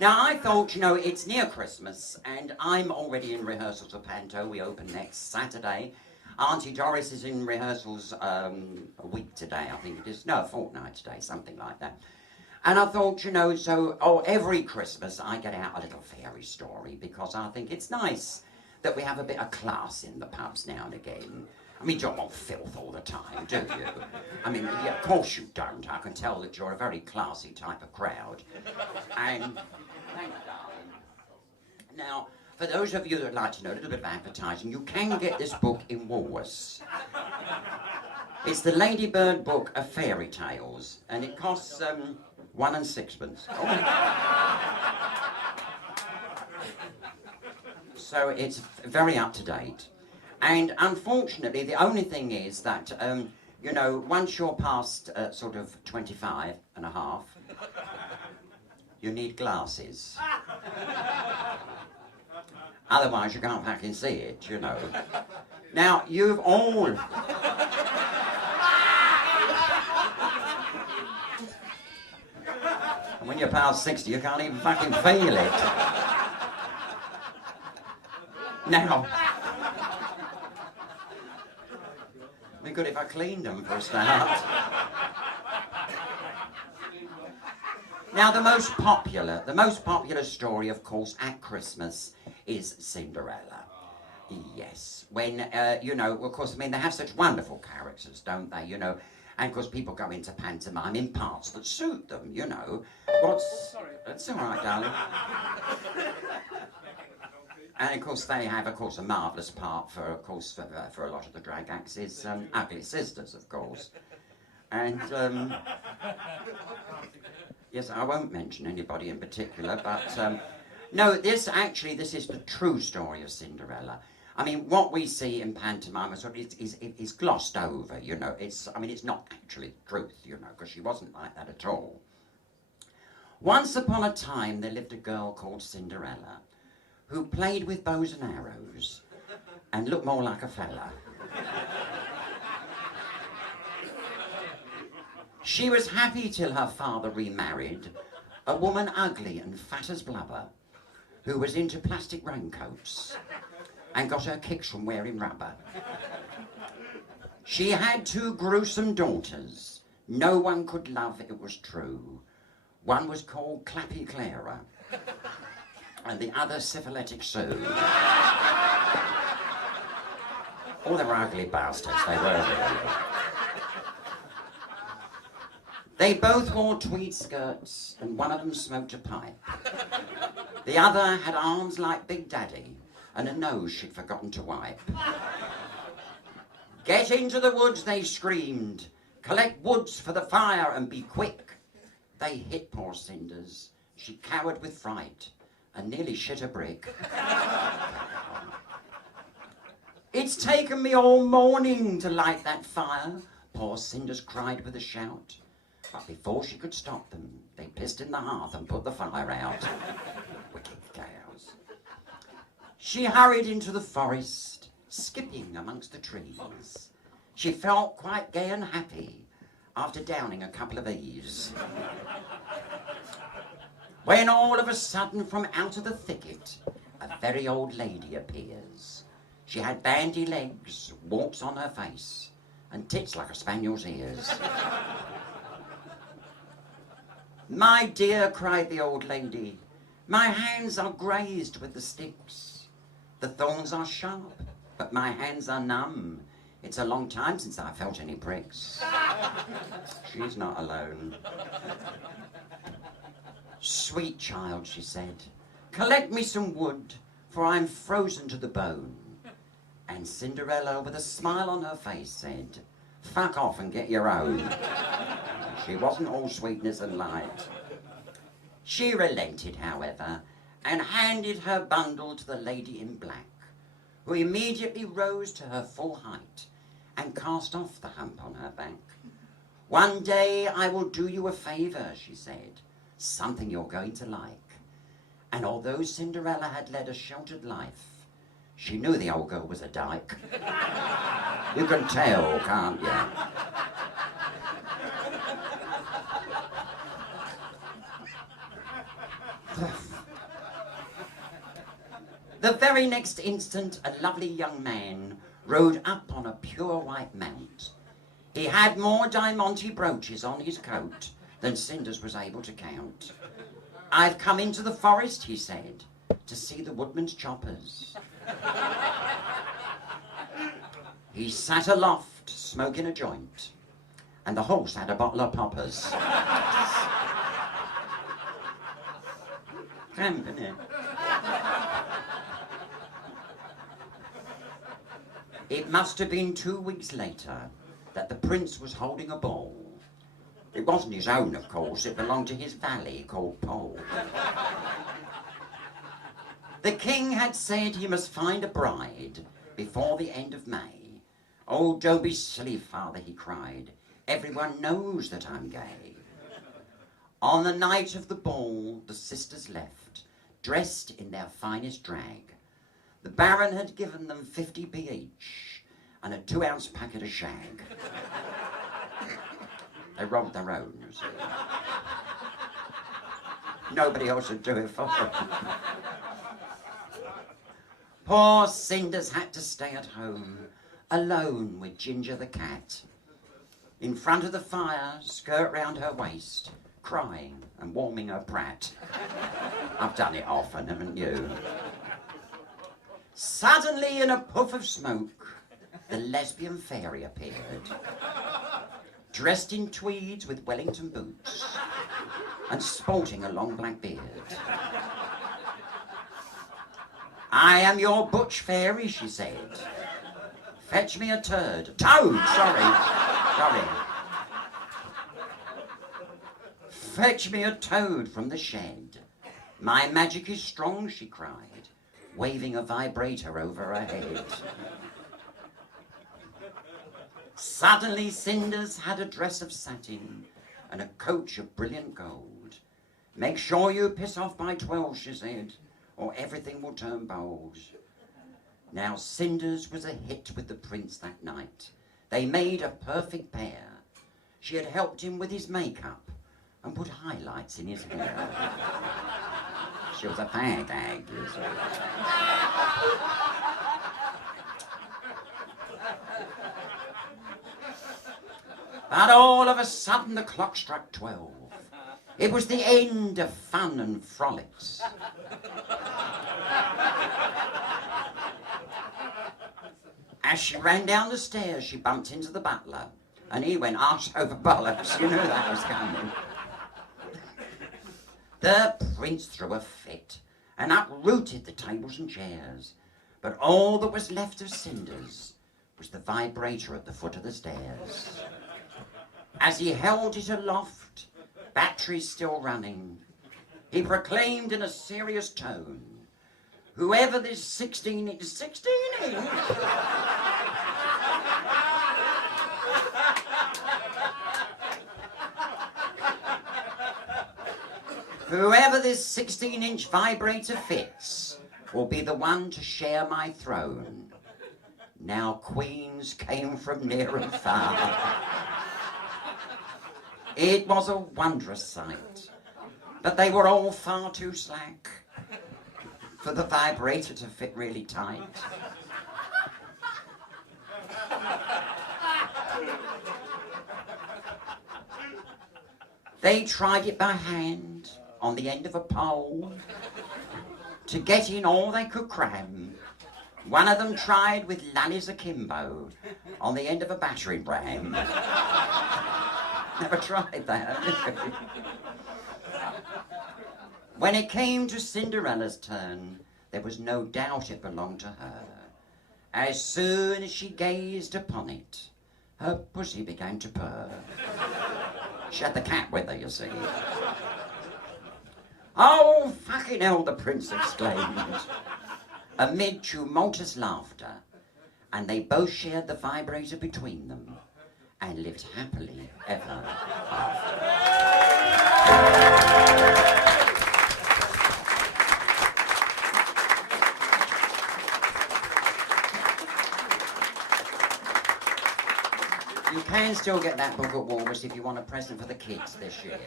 Now, I thought, you know, it's near Christmas, and I'm already in rehearsals for Panto. We open next Saturday. Auntie Doris is in rehearsals a week today, I think it is. No, a fortnight today, something like that. And I thought, you know, every Christmas I get out a little fairy story because I think it's nice that we have a bit of class in the pubs now and again. I mean, you don't want filth all the time, do you? I mean, yeah, of course you don't. I can tell that you're a very classy type of crowd. And, thank you, darling. Now, for those of you that would like to know a little bit of advertising, you can get this book in Woolworths. It's the Ladybird book of fairy tales, and it costs 1 and 6pence. Oh. So it's very up to date. And unfortunately, the only thing is that, you know, once you're past sort of 25 and a half, you need glasses. Otherwise, you can't fucking see it, you know. Now, you've all... And when you're past 60, you can't even fucking feel it. Now... It'd be good if I cleaned them for a start. Now, the most popular story, of course, at Christmas is Cinderella. Yes. When, you know, of course, I mean, they have such wonderful characters, don't they, you know? And, of course, people go into pantomime in parts that suit them, you know. Sorry. It's all right, darling. And, of course, they have, of course, a marvellous part for a lot of the drag acts is Ugly Sisters, of course. And, yes, I won't mention anybody in particular, but, no, this is the true story of Cinderella. I mean, what we see in pantomime is glossed over, you know. It's not actually the truth, you know, because she wasn't like that at all. Once upon a time, there lived a girl called Cinderella, who played with bows and arrows and looked more like a fella. She was happy till her father remarried a woman ugly and fat as blubber, who was into plastic raincoats and got her kicks from wearing rubber. She had 2 gruesome daughters. No one could love, it was true. One was called Clappy Clara, and the other Syphilitic Sue. Oh, they were ugly bastards, they were really. They both wore tweed skirts, and one of them smoked a pipe. The other had arms like Big Daddy, and a nose she'd forgotten to wipe. Get into the woods, they screamed. Collect woods for the fire and be quick. They hit poor Cinders. She cowered with fright and nearly shit a brick. It's taken me all morning to light that fire, poor Cinders cried with a shout. But before she could stop them, they pissed in the hearth and put the fire out. Wicked cows. She hurried into the forest, skipping amongst the trees. She felt quite gay and happy after downing a couple of eaves. When all of a sudden from out of the thicket, a very old lady appears. She had bandy legs, warts on her face, and tits like a spaniel's ears. My dear, cried the old lady, my hands are grazed with the sticks. The thorns are sharp, but my hands are numb. It's a long time since I felt any pricks. She's not alone. Sweet child, she said, collect me some wood, for I'm frozen to the bone. And Cinderella, with a smile on her face, said, fuck off and get your own. She wasn't all sweetness and light. She relented, however, and handed her bundle to the lady in black, who immediately rose to her full height and cast off the hump on her back. One day I will do you a favour, she said, something you're going to like. And although Cinderella had led a sheltered life, she knew the old girl was a dyke. You can tell, can't you? The The very next instant, a lovely young man rode up on a pure white mount. He had more diamante brooches on his coat than Cinders was able to count. "I've come into the forest," he said, "to see the woodman's choppers." He sat aloft, smoking a joint, and the horse had a bottle of poppers. Cramp, isn't it? It must have been 2 weeks later that the prince was holding a ball. It wasn't his own, of course, it belonged to his valet called Paul. The king had said he must find a bride before the end of May. "Oh, don't be silly, father," he cried. "Everyone knows that I'm gay." On the night of the ball, the sisters left, dressed in their finest drag. The Baron had given them 50p each and a 2-ounce packet of shag. They rolled their own, you see. Nobody else would do it for them. Poor Cinders had to stay at home, alone with Ginger the cat. In front of the fire, skirt round her waist, crying and warming her prat. I've done it often, haven't you? Suddenly, in a puff of smoke, the lesbian fairy appeared, dressed in tweeds with Wellington boots and sporting a long black beard. "I am your butch fairy," she said. "Fetch me a turd." Toad, sorry. "Fetch me a toad from the shed. My magic is strong," she cried, waving a vibrator over her head. Suddenly Cinders had a dress of satin and a coach of brilliant gold. "Make sure you piss off by 12, she said, "or everything will turn bold." Now Cinders was a hit with the prince that night. They made a perfect pair. She had helped him with his makeup and put highlights in his hair. She was a fag hag, you see. But all of a sudden the clock struck 12. It was the end of fun and frolics. As she ran down the stairs, she bumped into the butler, and he went arse over bollocks. You knew that was coming. The prince threw a fit and uprooted the tables and chairs, but all that was left of Cinders was the vibrator at the foot of the stairs. As he held it aloft, batteries still running, he proclaimed in a serious tone, "Whoever this 16-inch... 16-inch? Whoever this 16-inch vibrator fits will be the one to share my throne." Now queens came from near and far. It was a wondrous sight, but they were all far too slack for the vibrator to fit really tight. They tried it by hand on the end of a pole to get in all they could cram. One of them tried with lallies akimbo on the end of a battering ram. Never tried that, have you? When it came to Cinderella's turn, there was no doubt it belonged to her. As soon as she gazed upon it, her pussy began to purr. She had the cat with her, you see. "Oh, fucking hell," the prince exclaimed, amid tumultuous laughter, and they both shared the vibrator between them and lived happily ever after. You can still get that book at Walrus if you want a present for the kids this year.